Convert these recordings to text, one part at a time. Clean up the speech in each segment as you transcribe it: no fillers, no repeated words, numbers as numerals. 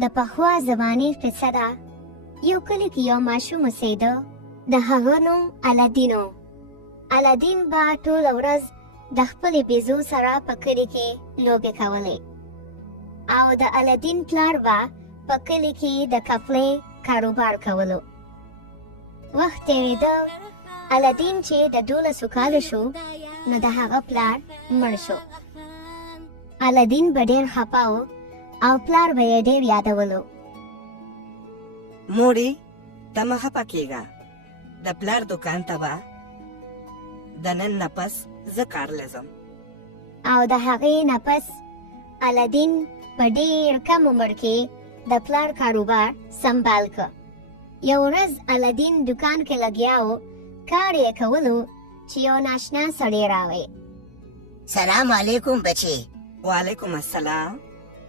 د پخوا زمانې قصه ده. یو کلی کې یو ماشوم اوسېده. د هغه نوم الادین و. الادین به ټوله ورځ د خپلې بیزو سره په کلي کې لوبې کولې او د الادین پلار به په کلي کې د کپړې کاروبار کولو. وخت تېرېده. الادین چې د 12 کالو شو نو د هغه پلار مړ شو. الادین به ډېر خفه و او پلار به یې ډېر یادولو. مورې ته مه خفه کېږه، د پلار دوکان ته به د نن نه پس زه کار لځم. او د هغې نه پس الادین په ډېر کم عمر کې د پلار کاروبار سنبال که. یو ورځ الادین دوکان کې لګیا و، کار یې کولو چې یو ناشنا سړی راغی. سلام علیکم بچی. وعلیکم السلام.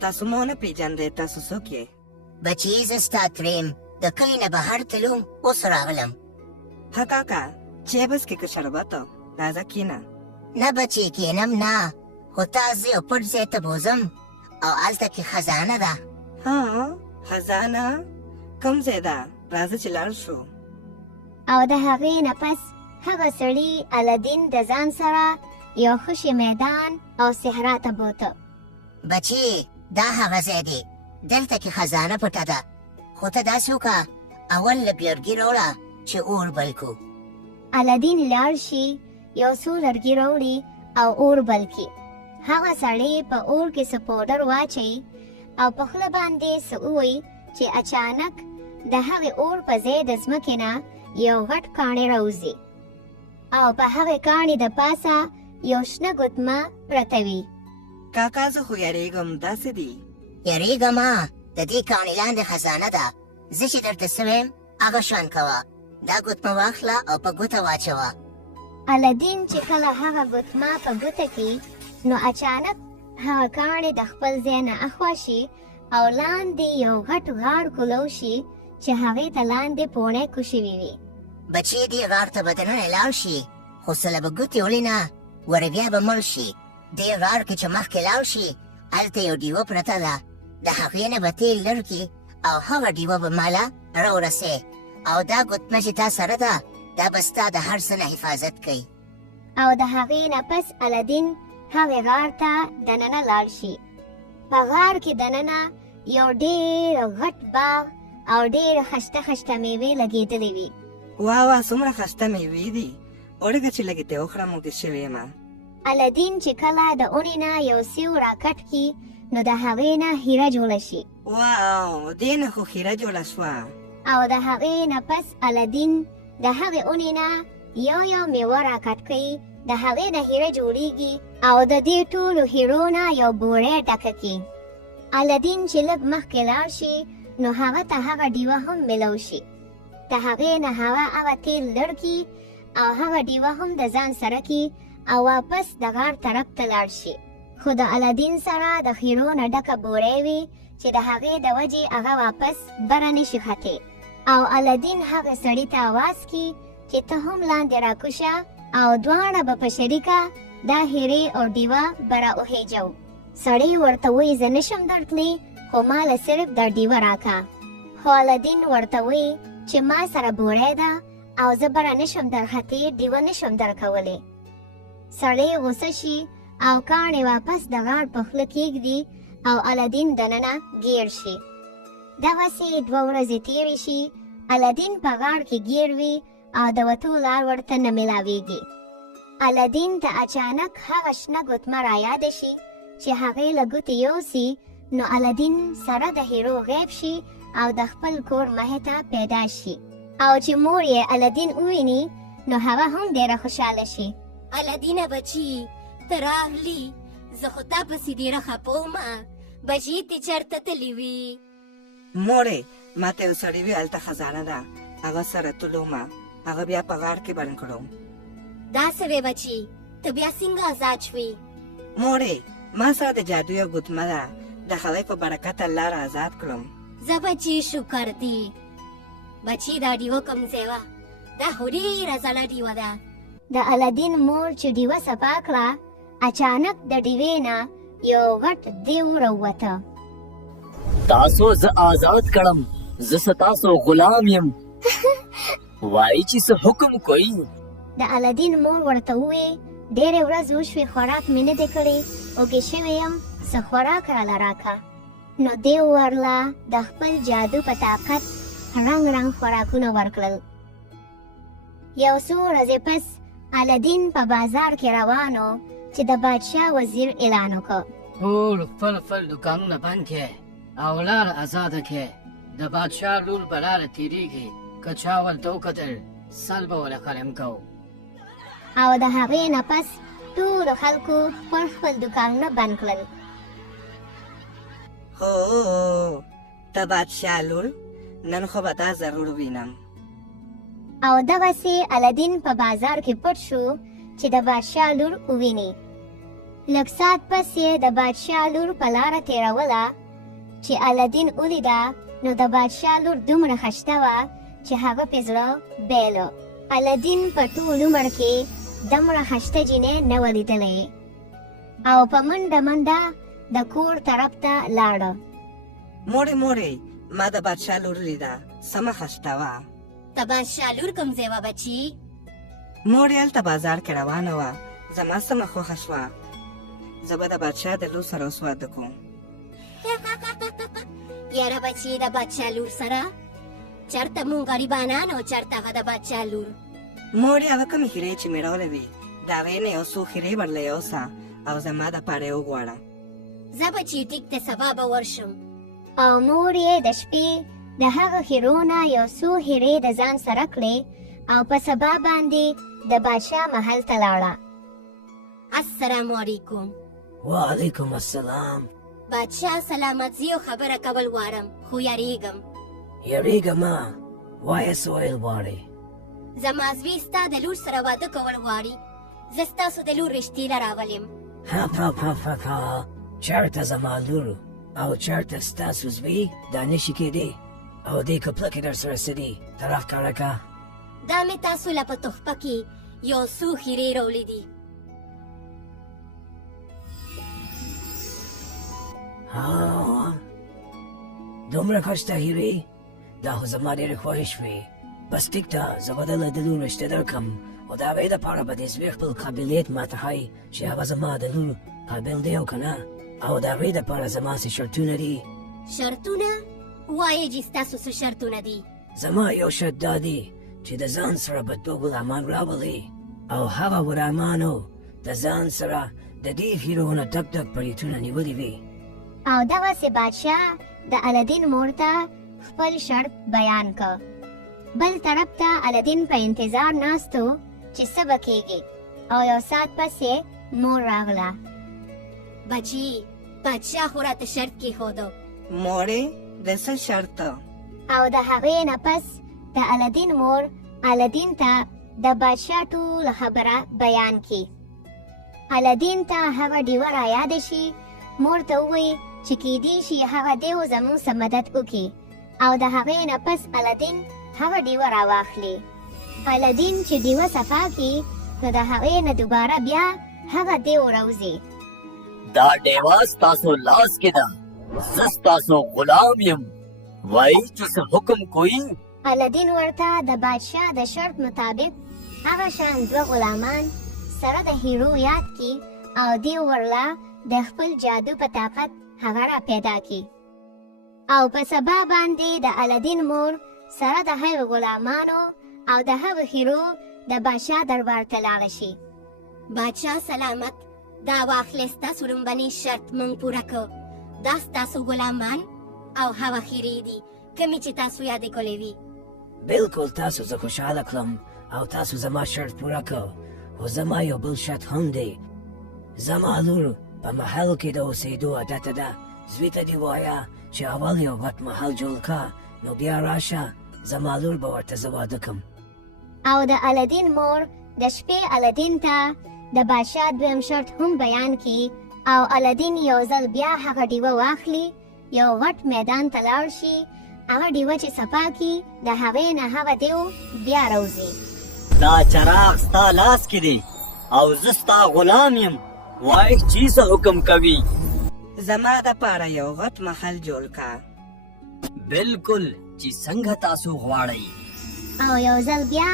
تاسو مو نه پیژندئ، تاسو څوک یې؟ بچی زه ستا تریم د کلي نه بهر تلم، اوس راغلم. ها کاکا چای به څښې که شربت؟ راځه کښېنه. نه بچی کینم نه، خو تا زه یو پټ ځای ته بوځم او هلته کې خزانه ده. ها خزانه؟ کوم ځای ده؟ راځه چې لاړ شو. او د هغې نه پس هغه سړي الادین د ځان سره یو خوشي میدان او صحرا ته بوته. بچی دا هغه ځای دی، دلته کې خزانه پټه ده، خو ته داسې وکړه اول لږ لرګي راوړه چې اور بل کړو. الادین لاړ شي، یو څو لرګي راوړي او اور بل کړي. هغه سړی په اور کې څه پوډر واچوي او په خوله باندې څه ووایي چې اچانک د هغې اور په ځای د ځمکې نه یو غټ کاڼی راوځي او په هغې کاڼي د پاسه یو شنه ګوتمه پرته وي. کاکا زه خو یریږم، داسې دي. یریږمه، د دې کاڼي لاندې خزانه ده. زه چې درته څه ویم هغه شان کوه. دا ګوتمه واخله او په ګوته واچوه. الادین چې کله هغه ګوتمه په ګوته کړي نو اچانک هغه کاڼی د خپل ځای نه اخوا شي او لاندې یو غټ غار کولو شي چې هغې ته لاندې پوڼۍ کوشوي وي. بچی دې غار ته به دننه لاړ شي، خو سله به ګوتې وړي نه، ور بیا به مړ شي. دې غار کې چې مخکې لاړ شي هلته یو ډیوه پرته ده، د هغې نه به تیل لر کړي او هغه ډیوه به ماله راورسې او دا ګوتمه چې تا سره ده دا به ستا د هر څه نه حفاظت کوي. او د هغې نه پس الادین هغې غار ته دننه لاړ شي. په غار کې دننه یو ډېر غټ باغ او ډېر خشته خشته میوې لګېدلې وي. واه واه څومره ښایسته میوې دي. وړکه چې لږې ترې وخورم اوږده شوې یم. الادین چې کله د اونې نه یو سیو راکټ کړي نو د هغې نه هیره جوړه شي. واو دې نه خو خیره جوړه شوه. او د هغې نه پس الادین د هغې اونې نه یو میوه راکټ کوي، د هغې نه هیره جوړیږي او د دې ټولو هیرو نه یو بوړی ډکه کړي. الادین چې لږ مخکې لاړ شي نو هغه ته هغه ډیوه هم میلو شي. د هغې نه هغه تیل لړ کړي او هغه ډیوه هم د ځان سره کړي او واپس د غار طرف ته لاړ شي. خو د الادین سره د خیرو نه ډکه بوړی وي چې د هغې د وجې هغه واپس بره نشي ختې. او الادین هغه سړي ته آواز کړي چې ته هم لاندې راکوشه او دواړه به په شریکه دا هیرې او ډیوه به راوخیجو. سړی ورته وایي زه نشم درتلی، خو ما له صرف دا ډیوه راکه. خو الادین ورته وایي چې ما سره بوړی ده او زه بره نشم درختې، ډیوه نشم درکولی. سړی غوسه شي او کاڼی واپس د غار په خوله کېږدي او الادین دننه ګیر شي. دغسې 2 ورځې تېرې شي، الادین په غار کې ګیر وي او د وتو لار ورته نه میلاویږي. الادین ته اچانک هغه شنه ګوتمه رایاده شي چې هغې له ګوتې یوسي نو الادین سره د هیرو غیب شي او د خپل کور مخې ته پیدا شي. او چې مور یې الادین وویني نو هغه هم ډېره خوشحاله شي. الادینه بچی ته راغلي، زه خو تا پسې ډېره خفه ومه. بچي دې چېرته تللی وي؟ مورې ما ته یو سړي وي هلته خزانه ده، هغه سره تلومه، هغه بیا په غار کې بند کړو. داسې وې بچي، ته بیا څنګه ازاد شوې؟ مورې ما سره د جادو یو ګوتمه ده، د خدای په برکت الله را آزاد کړم. زه بچي شکر دی. بچي دا ډیوه کوم ځای وه؟ دا خو ډېره زړه ډیوه ده. د الادین مور چې ډیوه صفا کړه، اچانک د ډیوې نه یو غټ دیو راووته. تاسو زه آزاد کړم، زه ستاسو غلام یم. وایي چې څه حکم کوي. د الدین مور ورته ووی ډېرې ورځې وشوې خوراک مې نه دی کړی، اوږې شوی یم، څه خوراک راله راکه. نو دی ورله د خپل جادو په طاقت رنګ رنګ خوراکونه ورکړل. یو څو ورځې پس الدین په بازار کې روانو چې د بادشاه وزیر اعلان وکړ. ټول خپل دکانونه بند کړئ او لاره ازاده کړئ. د بادشاه لور به لاره تېرېږي، که چا ورته وکتل سل به ورله قلم کوو. او د هغې نه پس ټولو خلکو خپل دکانونه بند کړل. هو د بادشاه لور، نن خو به تا ضرور وینم. او دغسې الدین په بازار کې پټ شو چې د بادشاه لور وویني. لږ ساعت پس یې د بادشاه لور په لاره تېروله چې الدین ولیده، نو د بادشاه لور دومره خشته وه چې هغه پې زړه بیلو. الدین په ټول عمر کې دومره خشته جینۍ نه وه لیدلی او په منډه د کور طرف ته لاړه. مورې ما د بادشاه لور لیده، سمه خشته وه. د بادشاه لور کوم ځای وه بچي؟ مور یې هلته بازار کې روانه وه، زما سمه خوښه شوه. زه به د بادشاه د لور سره اوس واده کوم. یاره بچي د بادشاه لور سره چېرته مونږ غریبانان او چېرته هغه د بادشاه لور. مور یې هغه کومې ښیرې چې مې راوړې وې د هغې نه یو څو ښیرې ورله یوسه او زما دپاره یې وغواړه. زه بچي ټیک دی، سبا به ورشم. او مور یې د شپې د هغه ښیرو نه یو څو ښیرې د ځان سره کړې او په سبا باندې د بادشاه محل ته لاړه. السلام علیکم. وعلیکم السلام. بادشاه سلامت، زه یو خبره کول غواړم خو یریږم. یریږه مه، وایه څه ویل غواړې؟ زما زوی ستا د لور سره واده کول غواړي. زه ستاسو د لور رشتې له راولم. چېرته زما لور او چېرته ستاسو زوی؟ دا نشي کېدی. او دې کپله کې در سره څه دي؟ ته راښکاره که. دا مې تاسو له په تحفه کې یو څو ښیرې راوړې دي. دومره ښایسته ښیرې؟ دا خو زما ډېرې خوښې شوې. بس ټیک ده، زه به دله د لور رشته درکړم او د هغې دپاره به دې زوی خپل قابلیت ماته ښایي چې هغه زما د لور قابل دی او که نه. او د هغې دپاره زما څه شرطونه دي. شرطونه؟ وایه چې ستاسو څه شرطونه دي؟ زما یو شرط دا دی چې د ځان سره به دوه غلامان راولي او هغه غلامانو د ځان سره د دې ښیرو نه ډک پلیټونه نیولي وي. او دغسې بادشاه د الدین مور ته خپل شرط بیان که. بل طرف ته الدین په انتظار ناست و چې څه به کېږي او یو ساعت پس یې مور راغله. بچي بادشاه خو راته شرط کېښودو. مورې د څه شرط؟ او د هغې نه پس د الدین مور الدین ته د بادشاه ټوله خبره بیان کړي. الدین ته هغه ډیوه رایاده شي. مور ته ووایي چې کیدی شي هغه دیو زموږ څه مدد وکړي او د هغې نه پس الدین هغه ډیوه راواخلي. الدین چې ډیوه صفا کړي نو د هغې نه دوباره بیا هغه دیو راوځي. دا ډیوه ستاسو لاس کې ده، زه ستاسو غلام یم. وایي چې څه حکم کوي؟ الدین ورته د بادشاه د شرط مطابق هغه شان دوه غلامان سره د هیرو یاد کی او دیو ورله د خپل جادو په طاقت هغه را پیدا کی. او په سبا باندې د الدین مور سره د هغو غلامانو او د هغو هیرو د بادشاه دربار ته لاړه شي. بادشاه سلامت، دا واخلې ستاسو لومبنی شرط مونږ پوره کړ. دا ستاسو غلامان او هغه ښیرې دي کومې چې تاسو یادې کړې وي. بلکل تاسو زه خوشحاله کړم او تاسو زما شرط پوره کړ. خو زما یو بل شرط هم دی. زما لور په محل کې د اوسېدو عادت ده. زوی ته دې وایه چې اول یو غټ محل جوړ کړه، نو بیا راشه زما لور به ورته زه واده کړم. او د الدین مور د شپې الدین ته د بادشاه دویم شرط هم بیان کی او الدین یو ځل بیا هغه ډیوه واخلي، یو غټ میدان ته لاړ شي، هغه ډیوه چې صفا کي د هغې نه هغه دیو بیا راوځي. دا چراغ ستا لاس کې دی او زه ستا غلام یم. وایه چې څه حکم کوي؟ زما دپاره یو غټ محل جوړ که. بالکل چې څنګه تاسو غواړئ. او یو ځل بیا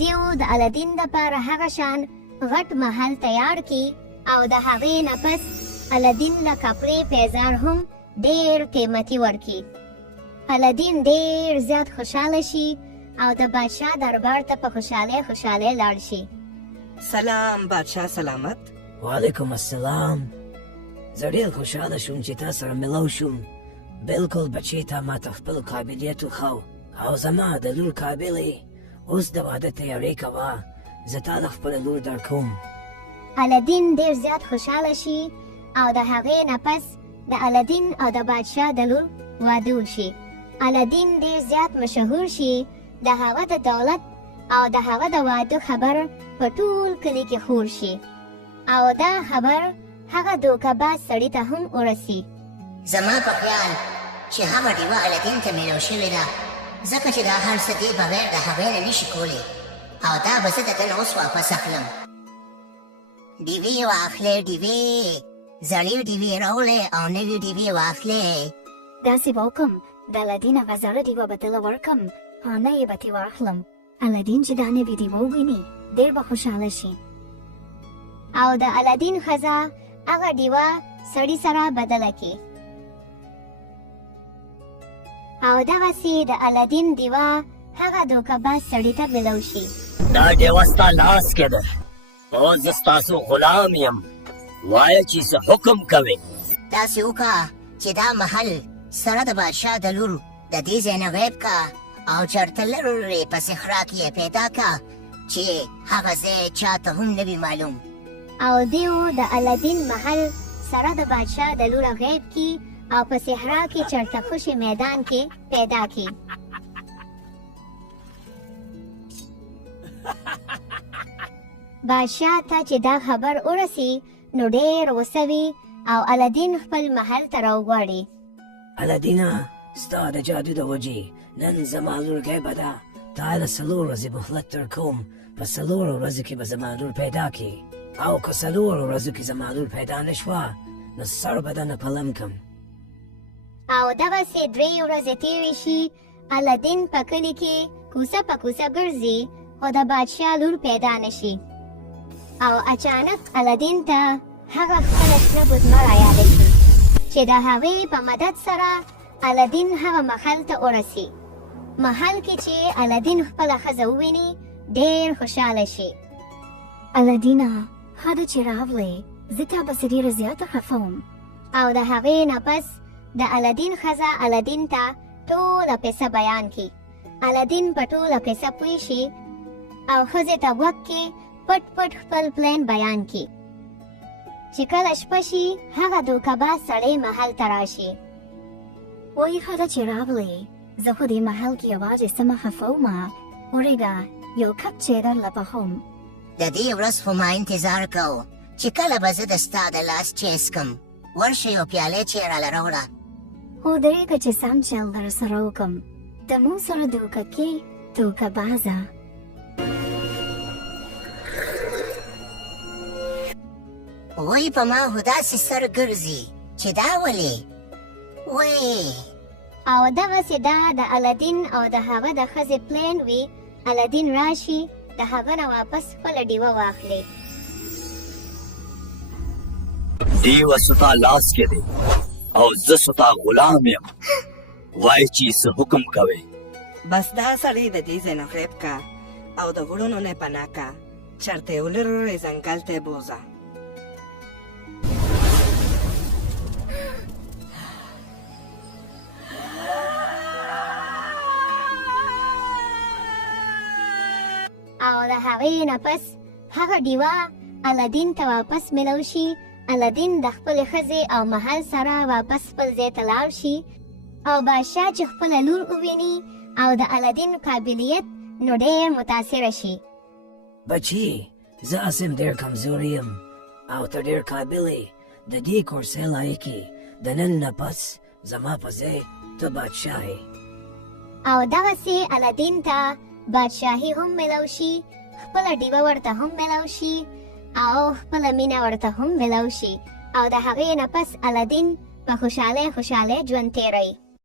دیو د الدین دپاره هغه شان غټ محل تیار کی او د هغې نه پس الدین له کپړې پیزار هم ډېر قیمتي ورکي. الدین ډېر زیات خوشحاله شي او د بادشاه دربار ته په خوشحالۍ لاړ شي. سلام بادشاه سلامت. وعلیکم السلام. زه ډېر خوشحاله شوم چې تا سره ملو شوم. بالکل بچی تا ما ته خپل قابلیت وښو او زما د لور قابلې اوس د واده تیاري کوه. زه تا د خپله لور درکوم. الدین ډېر زیات خوشحاله شي او د هغې نه پس د الدین او د بادشاه د لور واده وشي. الدین ډېر زیات مشهور شي. د هغه د دولت او د هغه د واده خبر په ټول کلي کې خور شي او دا خبر هغه دوکه‌باز سړي ته هم ورسي. زما په خیال چې هغه ډیوه الدین ته میلو شوې ده، ځکه چې دا هر څه دې بغیر د هغې نه نشي کولی او دا به زه د ده نه اوس واپس اخلم. ډیوې واخلې ډیوې، زړې ډیوې راوړې او نوې ډیوې واخلې. داسې به وکړم د الدین هغه زړه ډیوه به دله ورکړم او نه یې به ترې واخلم. الدین چې دا نوې ډیوه وویني ډېر به خوشحاله شي. او د الدین ښځه هغه ډیوه سړي سره بدله کړي او دغسې د الدین ډیوه هغه دوکه‌باز سړي ته ملو شي. دا ډیوه ستا لاس کې ده. اوس زه ستاسو غلام یم. وایه چې څه حکم کوې. داسې وکړه چې دا محل سره د بادشاه د لور د دې ځای نه غیب کا او چېرته لرې په صحرا کې یې پیدا کا چې هغه ځای چاته هم نه وي معلوم. او دیو د الدین محل سره د بادشاه د لور غیب کی او په صحرا کې چرته خوشي میدان کې پیدا کی. بادشاه ته چې دا خبر ورسی نو ډېر غوسه وي او الدین خپل محل ته راوغواړي. الدینه ستا د جادو د وجې نن زما لور غیبه ده. تا له 4 ورځې مهلت درکوم. په 4 ورځو کې به زما لور پیدا کړي او که 4 ورځو کې زما لور پیدا نه شوه نو سر به درنه پلم کړم. او دغسې 3 ورځې تېرې شي. الدین په کلي کې کوڅه په کوڅه ګرځي خو د بادشاه لور پیدا نه شي. او اچانک الدین ته هغه خپله شنه بوتمه رایاده شي چې د هغې په مدد سره الدین هغه محل ته ورسي. محل کې چې الدین خپله ښځه وویني ډېر خوشحاله شي. الدینه ښه ده چې راغلې، زه تا پسې ډېره زیاته خفه وم. او د هغې نه پس د الدین ښځه الدین ته ټوله قصه بیان کړي. الدین په ټوله قصه پوه شي او ښځې ته غوږ کې پټ پټ خپل پلان بیان کړي. چې کله شپه شي هغه دوکه‌باز سړی محل ته راشي. وایي ښه ده چې راغلې، زه خو دې محل کې یوازې سمه خفه ومه. ورېږه یو کپ چې درله پخوم. د دې ورځ خو ما انتظار کو چې کله به زه د ستا د لاس چیس کم. ورشه یو پیالې چې راله راوړه. خو درېږه چې سم چل در سره وکړم. د مو سره دوکه کې دوکه‌بازه. وایي په ما خو داسې سر ګرځي چې دا ولې وایي. او دغسې دا د الدین او د هغه د ښځې پلان وي. الدین راشي د هغه نه واپس خپله ډیوه واخلي. ډیوه ستا لاس کې دی او زه ستا غلام یم. وایه چې څه حکم کوې. بس دا سړی د دې ځای نه غیب کا او د غرونو نه پناه کا. چېرته یو لرې ځنګل ته بوځه. او د هغې نه پس هغه ډیوه الدین ته واپس ملو شي. الدین د خپلې ښځې او محل سره واپس خپل ځای ته لاړ شي او بادشاه چې خپله لور وویني او د الدین قابلیت نو ډېر متاثره شي. بچی زه اسم ډېر کمزوری یم او ته ډېر قابل یې. د دې کورسۍ لایقې د نن نه پس زما په ځای ته بادشاه یې. او دغسې الدین ته بادشاهي هم ملو شي. خپله ډیوه ورته هم ملو شي او خپله مینه ورته هم ملو شي او د هغې نه پس الدین په خوشحالۍ ژوند تیروي.